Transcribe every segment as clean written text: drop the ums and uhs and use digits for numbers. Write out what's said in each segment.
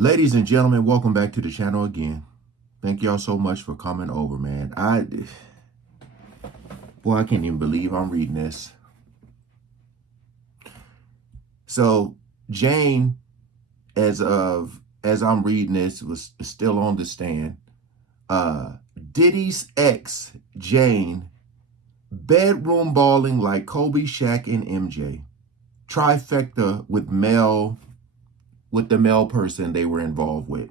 Ladies and gentlemen, welcome back to the channel again. Thank y'all so much for coming over, man. I can't even believe I'm reading this. So Jane, as I'm reading this, was still on the stand. Diddy's ex, Jane, bedroom balling like Kobe, Shaq, and MJ. Trifecta with the male person they were involved with.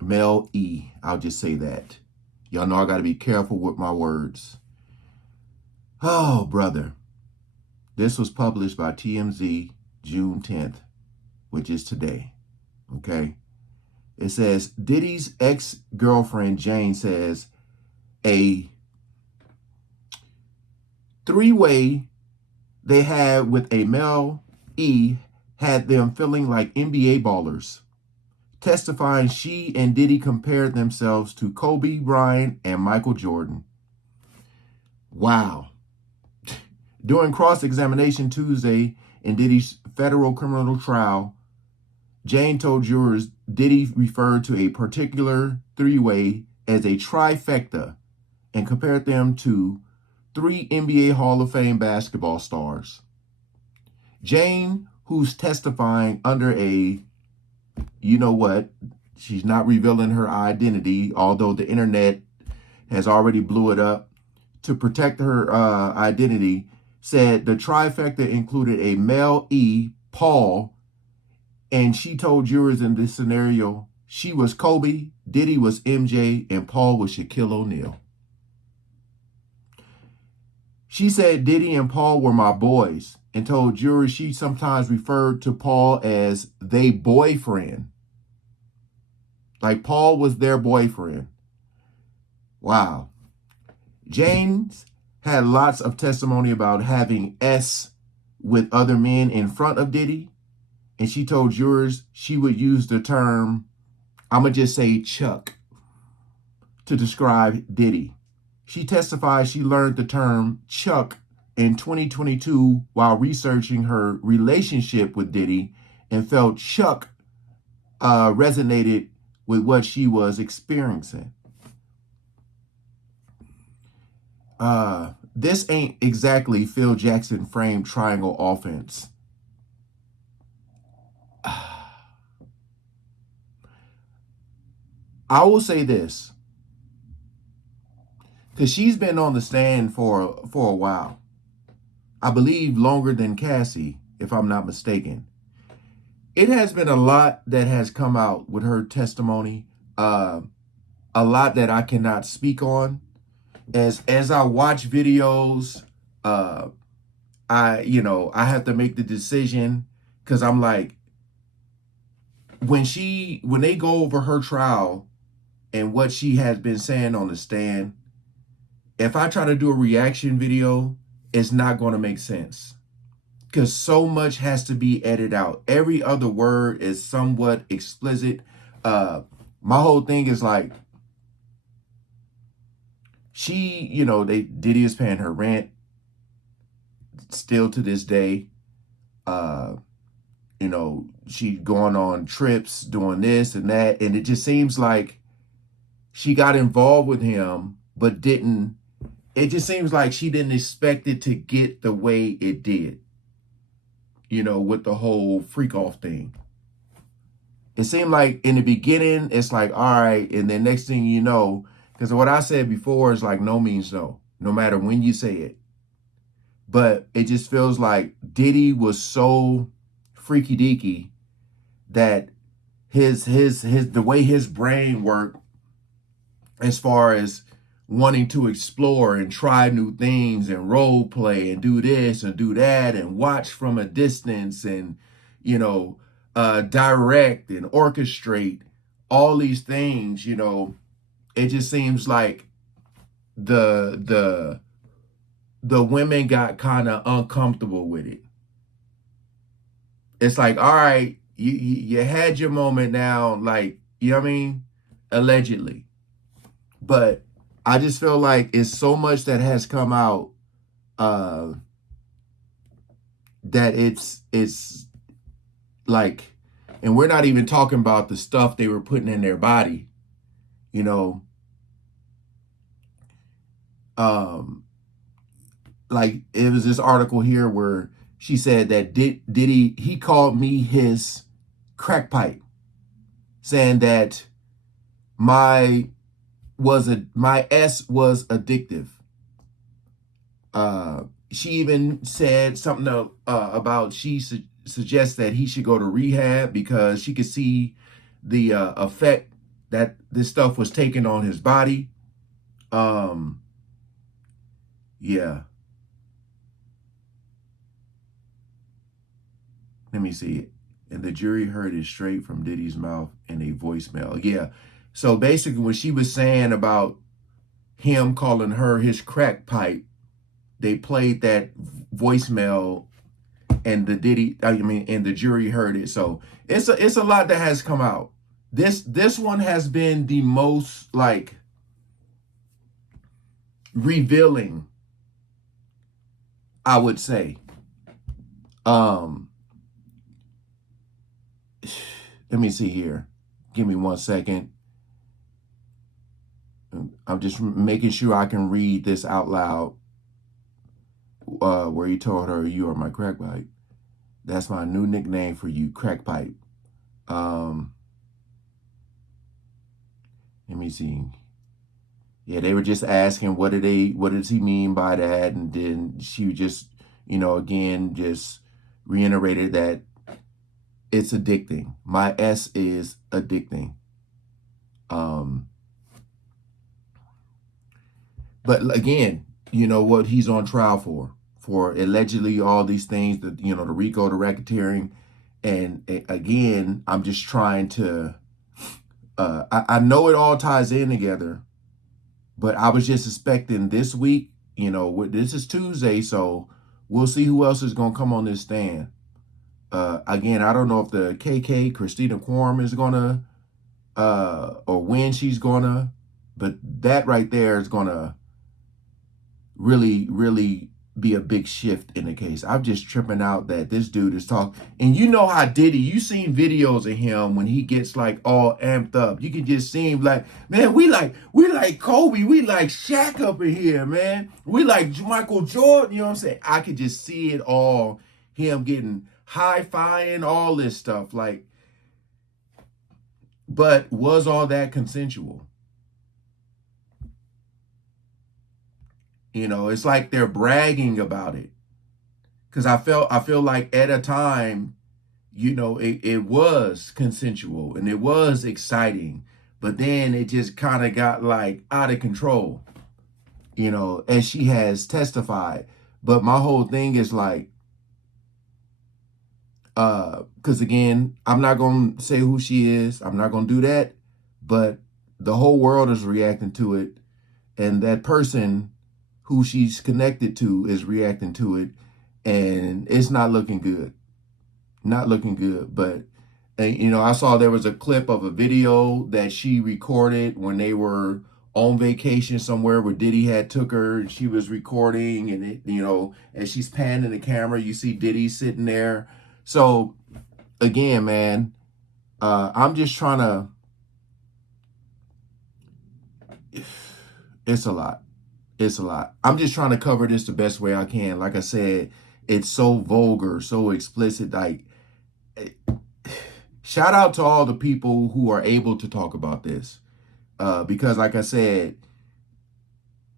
Mel E. I'll just say that. Y'all know I got to be careful with my words. Oh, brother. This was published by TMZ June 10th, which is today. Okay. It says, Diddy's ex-girlfriend Jane says a three-way they had with a Mel E had them feeling like NBA ballers, testifying she and Diddy compared themselves to Kobe Bryant and Michael Jordan. Wow. During cross-examination Tuesday in Diddy's federal criminal trial, Jane told jurors Diddy referred to a particular three-way as a trifecta and compared them to three NBA Hall of Fame basketball stars. Jane, who's testifying under a, you know what, she's not revealing her identity, although the internet has already blew it up to protect her identity, said the trifecta included a Mel E, Paul, and she told jurors in this scenario she was Kobe, Diddy was MJ, and Paul was Shaquille O'Neal. She said Diddy and Paul were my boys and told jurors she sometimes referred to Paul as they boyfriend. Like Paul was their boyfriend. Wow. James had lots of testimony about having S with other men in front of Diddy. And she told jurors she would use the term, I'm going to just say Chuck, to describe Diddy. She testified she learned the term Chuck in 2022 while researching her relationship with Diddy and felt Chuck resonated with what she was experiencing. This ain't exactly Phil Jackson framed triangle offense. I will say this, because she's been on the stand for a while. I believe longer than Cassie, if I'm not mistaken. It has been a lot that has come out with her testimony, a lot that I cannot speak on. As I watch videos, I have to make the decision, because I'm like, when they go over her trial and what she has been saying on the stand, if I try to do a reaction video, it's not going to make sense, because so much has to be edited out. Every other word is somewhat explicit. My whole thing is like, Diddy is paying her rent still to this day. She going on trips, doing this and that. And it just seems like she got involved with him, but it just seems like she didn't expect it to get the way it did, with the whole freak off thing. It seemed like in the beginning, it's like, all right. And then next thing you know, because what I said before is like, no means no, no matter when you say it. But it just feels like Diddy was so freaky deaky that the way his brain worked, as far as wanting to explore and try new things and role play and do this and do that and watch from a distance and, direct and orchestrate all these things, it just seems like the women got kind of uncomfortable with it. It's like, all right, you had your moment now, like, you know what I mean? Allegedly. But I just feel like it's so much that has come out that it's like And we're not even talking about the stuff they were putting in their body, you know. Like it was this article here where she said that Diddy, he called me his crack pipe, saying that my S was addictive. She even said something about she suggests that he should go to rehab because she could see the effect that this stuff was taking on his body. Yeah. Let me see. And the jury heard it straight from Diddy's mouth in a voicemail. Yeah. So basically, what she was saying about him calling her his crack pipe, they played that voicemail, and and the jury heard it. So it's a lot that has come out. This one has been the most like revealing, I would say. Let me see here. Give me 1 second. I'm just making sure I can read this out loud. Where he told her, "You are my crack pipe. That's my new nickname for you, crack pipe." Let me see. Yeah, they were just asking what does he mean by that, and then she just, again, just reiterated that it's addicting. My S is addicting. But again, what he's on trial for allegedly all these things, that the RICO, the racketeering, and again, I'm just trying to. I know it all ties in together, but I was just expecting this week. This is Tuesday, so we'll see who else is gonna come on this stand. Again, I don't know if the KK Christina Quorum is gonna, or when she's gonna, but that right there is gonna really, really be a big shift in the case. I'm just tripping out that this dude is talking. And you know how Diddy, you seen videos of him when he gets like all amped up. You can just see him like, man, we like Kobe, we like Shaq up in here, man. We like Michael Jordan, you know what I'm saying? I could just see it all, him getting high-fiving, all this stuff. Like, but was all that consensual? It's like they're bragging about it. Because I feel like at a time, it was consensual and it was exciting, but then it just kind of got like out of control, as she has testified. But my whole thing is like, because again, I'm not going to say who she is. I'm not going to do that, but the whole world is reacting to it. And that person who she's connected to is reacting to it, and it's not looking good. Not looking good. But, I saw there was a clip of a video that she recorded when they were on vacation somewhere where Diddy had took her, and she was recording, and it, as she's panning the camera, you see Diddy sitting there. So, again, man, I'm just trying to, it's a lot. It's a lot. I'm just trying to cover this the best way I can. Like I said, it's so vulgar, so explicit. Like, shout out to all the people who are able to talk about this. Because like I said,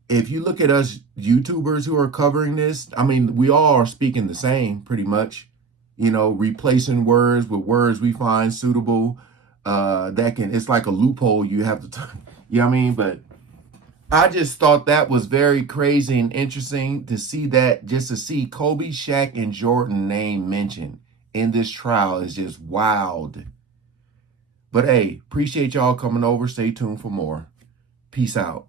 if you look at us YouTubers who are covering this, I mean, we all are speaking the same pretty much, replacing words with words we find suitable. It's like a loophole you have to, you know what I mean? But I just thought that was very crazy and interesting to see that, just to see Kobe, Shaq, and Jordan name mentioned in this trial is just wild. But hey, appreciate y'all coming over. Stay tuned for more. Peace out.